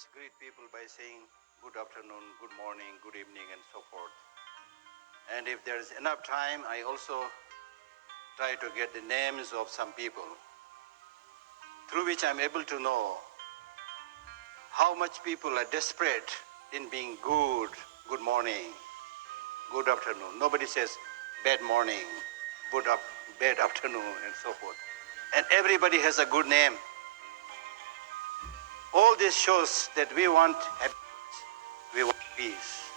always greet people by saying good afternoon, good morning, good evening, and so forth. And if there is enough time, I also try to get the names of some people, through which I'm able to know how much people are desperate in being good morning, good afternoon. Nobody says bad morning, bad afternoon, and so forth. And everybody has a good name. All this shows that we want happiness, we want peace.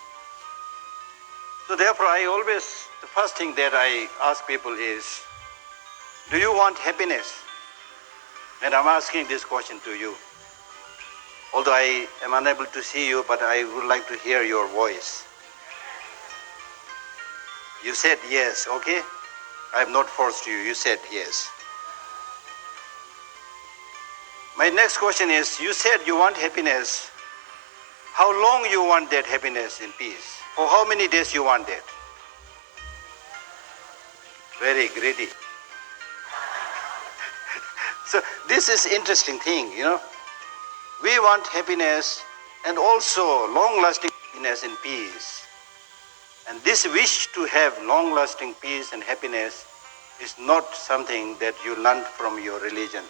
So therefore, the first thing that I ask people is, do you want happiness? And I'm asking this question to you. Although I am unable to see you, but I would like to hear your voice. You said yes, okay? I have not forced you, you said yes. My next question is, you said you want happiness. How long you want that happiness in peace? For how many days you want that? Very greedy. So this is interesting thing, We want happiness and also long-lasting happiness and peace. And this wish to have long-lasting peace and happiness is not something that you learned from your religion.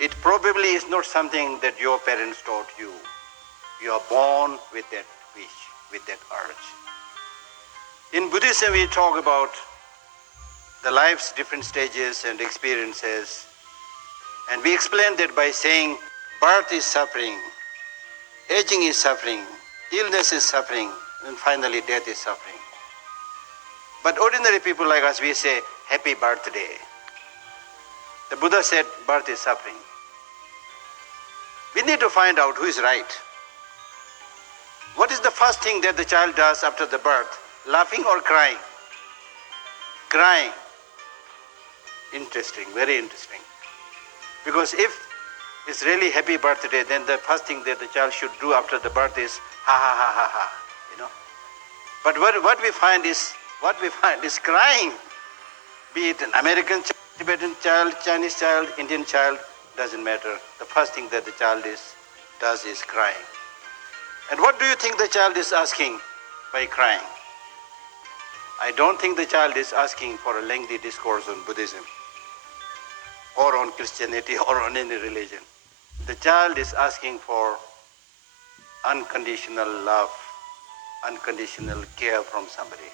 It probably is not something that your parents taught you. You are born with that wish, with that urge. In Buddhism, we talk about the life's different stages and experiences. And we explain that by saying birth is suffering, aging is suffering, illness is suffering, and finally death is suffering. But ordinary people like us, we say, happy birthday. The Buddha said birth is suffering. We need to find out who is right. What is the first thing that the child does after the birth? Laughing or crying? Crying. Interesting, very interesting. Because if it's really happy birthday, then the first thing that the child should do after the birth is ha ha ha ha ha, But what we find is crying. Be it an American child, Tibetan child, Chinese child, Indian child, doesn't matter. The first thing that the child does is crying. And what do you think the child is asking by crying? I don't think the child is asking for a lengthy discourse on Buddhism or on Christianity or on any religion. The child is asking for unconditional love, unconditional care from somebody.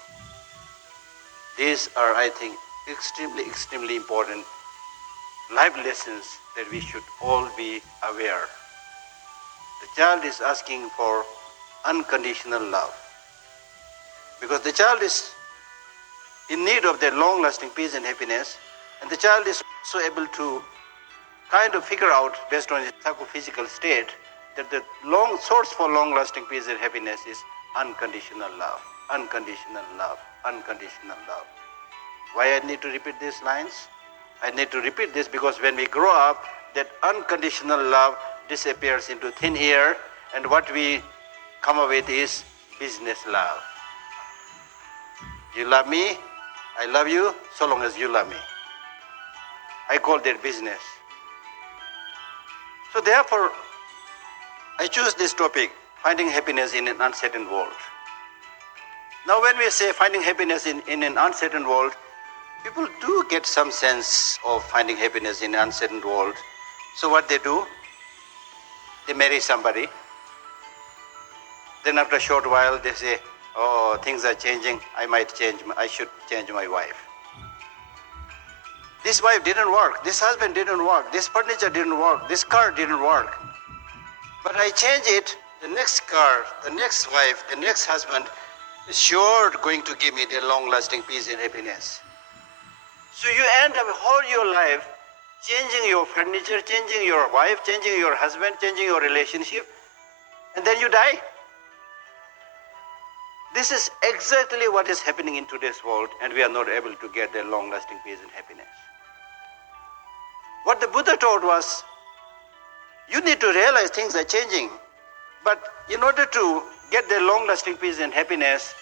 These are, I think, extremely important life lessons that we should all be aware. The child is asking for unconditional love. Because the child is in need of their long-lasting peace and happiness, and the child is also able to kind of figure out, based on his psychophysical state, that the source for long-lasting peace and happiness is unconditional love, unconditional love, unconditional love. Why I need to repeat these lines? I need to repeat this because when we grow up, that unconditional love disappears into thin air, and what we come up with is business love. You love me, I love you, so long as you love me. I call that business. So therefore, I choose this topic, finding happiness in an uncertain world. Now when we say finding happiness in an uncertain world, people do get some sense of finding happiness in an uncertain world. So what they do? They marry somebody. Then after a short while they say, oh, things are changing, I should change my wife. This wife didn't work, this husband didn't work, this furniture didn't work, this car didn't work. But I change it, the next car, the next wife, the next husband is sure going to give me the long-lasting peace and happiness. So you end up whole your life changing your furniture, changing your wife, changing your husband, changing your relationship, and then you die. This is exactly what is happening in today's world, and we are not able to get their long-lasting peace and happiness. What the Buddha taught was, you need to realize things are changing, but in order to get their long-lasting peace and happiness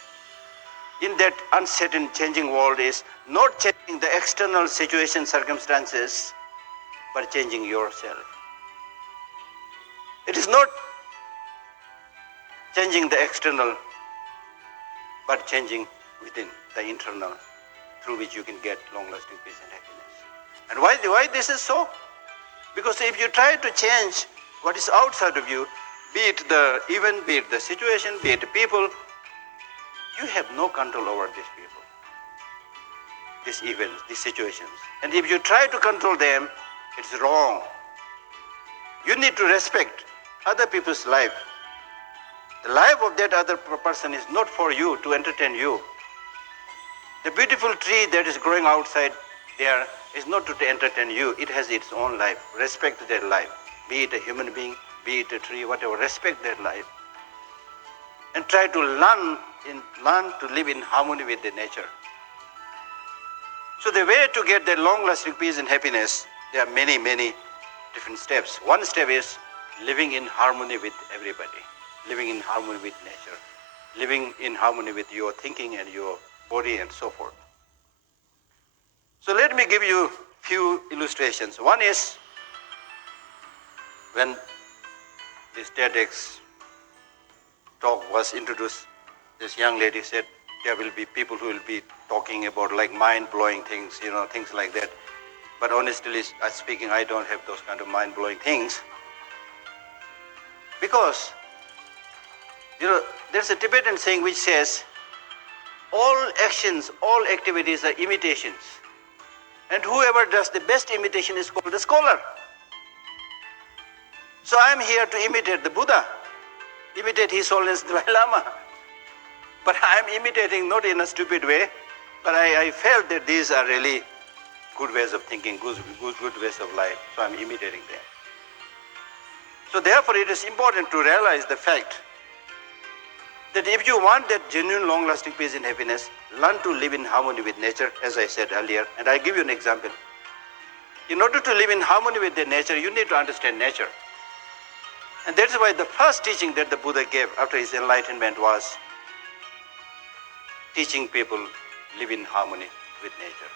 in that uncertain, changing world is not changing the external situation, circumstances, but changing yourself. It is not changing the external, but changing within the internal, through which you can get long-lasting peace and happiness. And why this is so? Because if you try to change what is outside of you, be it the event, be it the situation, be it the people, you have no control over these people, these events, these situations. And if you try to control them, it's wrong. You need to respect other people's life. The life of that other person is not for you to entertain you. The beautiful tree that is growing outside there is not to entertain you. It has its own life. Respect their life. Be it a human being, be it a tree, whatever. Respect their life. And try to learn to live in harmony with the nature. So the way to get that long-lasting peace and happiness, there are many, many different steps. One step is living in harmony with everybody, living in harmony with nature, living in harmony with your thinking and your body and so forth. So let me give you a few illustrations. One is when this TEDx talk was introduced, this young lady said there will be people who will be talking about like mind-blowing things, things like that. But honestly speaking, I don't have those kind of mind-blowing things. Because, there's a Tibetan saying which says, all actions, all activities are imitations. And whoever does the best imitation is called a scholar. So I'm here to imitate the Buddha, imitate His Holiness Dalai Lama. But I'm imitating not in a stupid way, but I felt that these are really good ways of thinking, good ways of life. So I'm imitating them. So therefore it is important to realize the fact that if you want that genuine long-lasting peace and happiness, learn to live in harmony with nature, as I said earlier. And I'll give you an example. In order to live in harmony with the nature, you need to understand nature. And that's why the first teaching that the Buddha gave after his enlightenment was teaching people live in harmony with nature.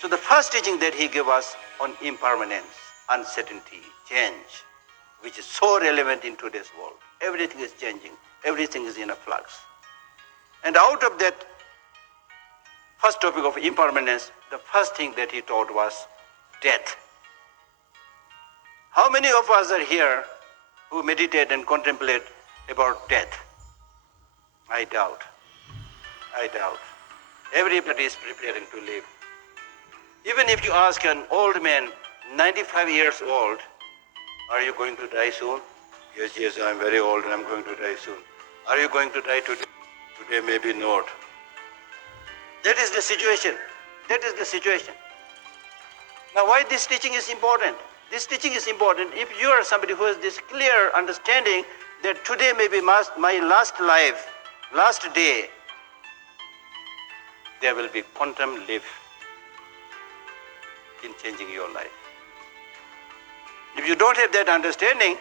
So the first teaching that he gave us on impermanence, uncertainty, change, which is so relevant in today's world. Everything is changing. Everything is in a flux. And out of that first topic of impermanence, the first thing that he taught was death. How many of us are here who meditate and contemplate about death? I doubt. Everybody is preparing to live. Even if you ask an old man, 95 years old, are you going to die soon? Yes, I'm very old and I'm going to die soon. Are you going to die today? Today maybe not. That is the situation. Now why this teaching is important? This teaching is important if you are somebody who has this clear understanding that today may be my last life, last day. There will be quantum leap in changing your life. If you don't have that understanding,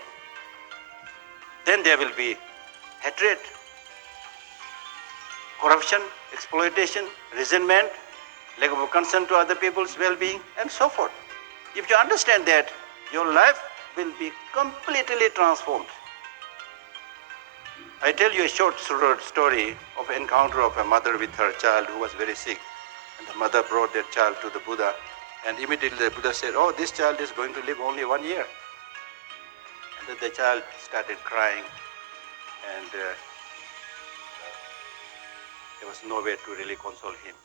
then there will be hatred, corruption, exploitation, resentment, lack of concern to other people's well-being, and so forth. If you understand that, your life will be completely transformed. I tell you a short story of an encounter of a mother with her child who was very sick. And the mother brought that child to the Buddha. And immediately the Buddha said, oh, this child is going to live only 1 year. And then the child started crying. And there was no way to really console him.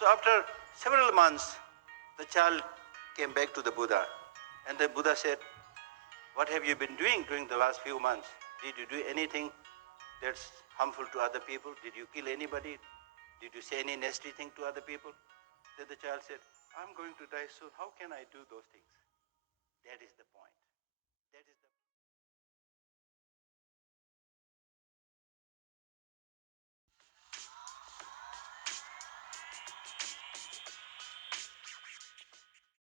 So after several months, the child came back to the Buddha. And the Buddha said, what have you been doing during the last few months? Did you do anything that's harmful to other people? Did you kill anybody? Did you say any nasty thing to other people? Then the child said, I'm going to die soon. How can I do those things? That is the point. That is the